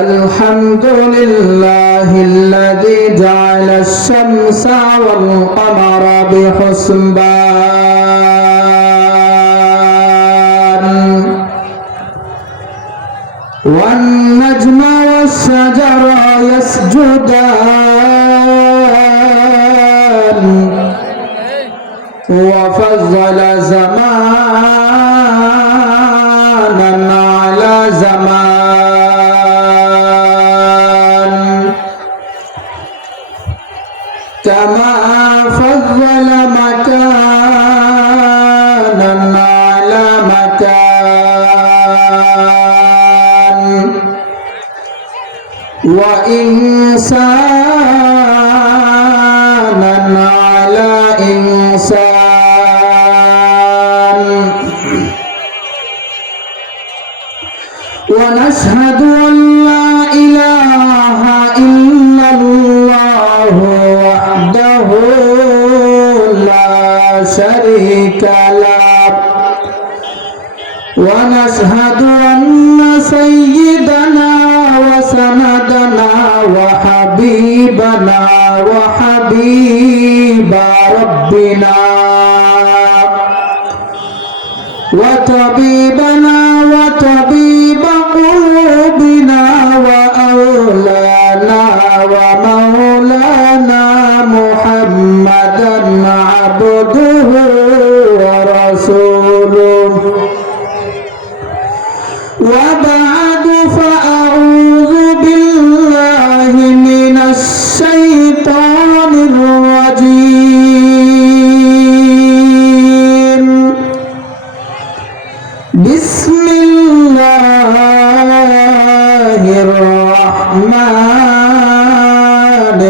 الحمد لله الذي جعل الشمس والقمر بحسبان والنجم والشجر يسجدان وفضل زمانا على زمان كما فضل مكانا على مكان وإنسانا على إنسان ونشهد أن لا إله إلا الله وحده لا شريك له ونشهد أن سيدنا وسندنا وحبيبنا وحبيب ربنا وطبيبنا وطبيب قلوبنا وأولانا ومولانا محمدا عبده ورسوله وبعد فأعوذ بالله من الشيطان الرجيم بسم الله الرحمن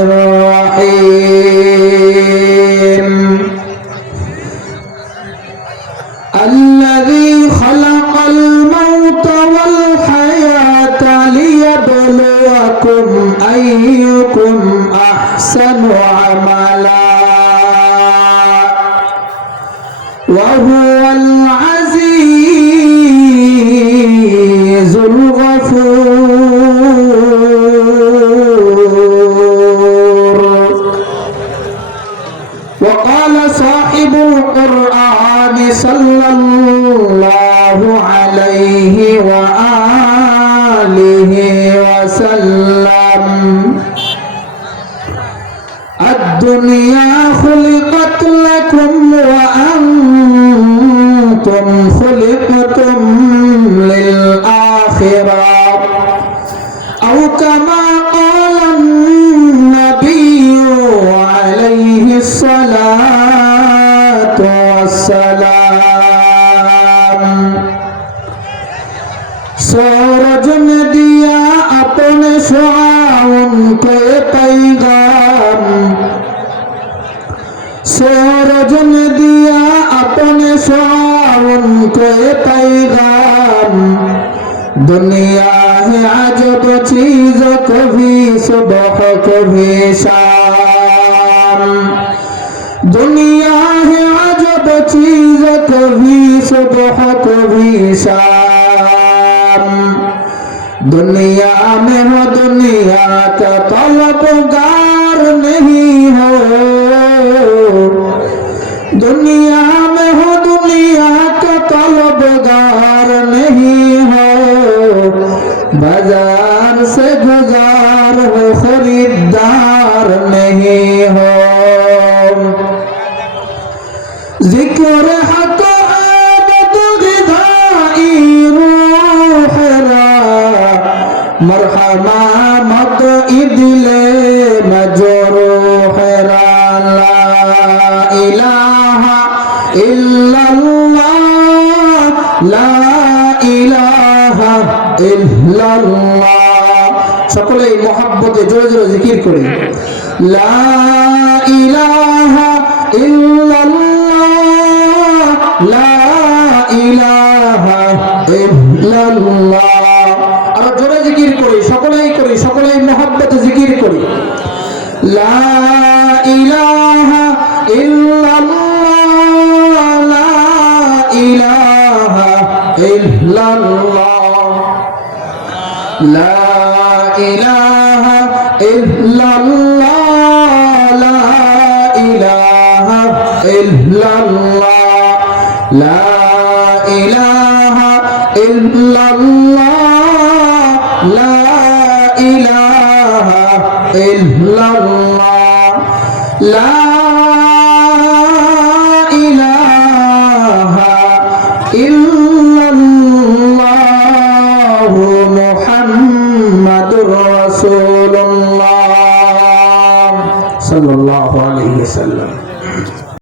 الرحيم الذي خلق الموت والحياة ليبلوكم أيكم أحسن عملا وهو العزيز الغفور وقال صاحب القرآن صلى الله عليه وآله وسلم الدنيا خلقت لكم وأنتم خلقتم للآخرة أو كما قال النبي عليه الصلاة والسلام सूरज में दिया अपने शुआओं के पैगाम सूरज ने दिया अपने शुआओं के पैगाम दुनिया है अजब चीज कभी सुबह कभी शाम दुनिया है अजब चीज कभी सुबह कभी शाम दुनिया में हो दुनिया का तलबगार नहीं हो दुनिया में हो दुनिया का तलबगार नहीं हो बाजार से गुजार हो खरीदार नहीं हो जिक्र हक आमद गिधाई रूह रा मरहमा मत इदले मजरूह रा ला इलाहा इल्लल्लाह ला इलाहा इल्लल्लाह সকলেই মহব্বতে জোরে জোরে জিকির করে লা ইলাহা ইল্লাল্লাহ লা ইলাহা ইল্লাল্লাহ আর জোরে জিকির করি সকলেই মহব্বতে জিকির করি লা ইলাহা ইল্লাল্লাহ লা ইলাহা ইল্লাল্লাহ লা ইলাহা ইল্লাল্লাহ লা ইলাহা ইল্লাল্লাহ লা ইলাহা ইল্লাল্লাহ লা ইলাহা ইল্লাল্লাহ লা ইলাহা ইল্লাল্লাহ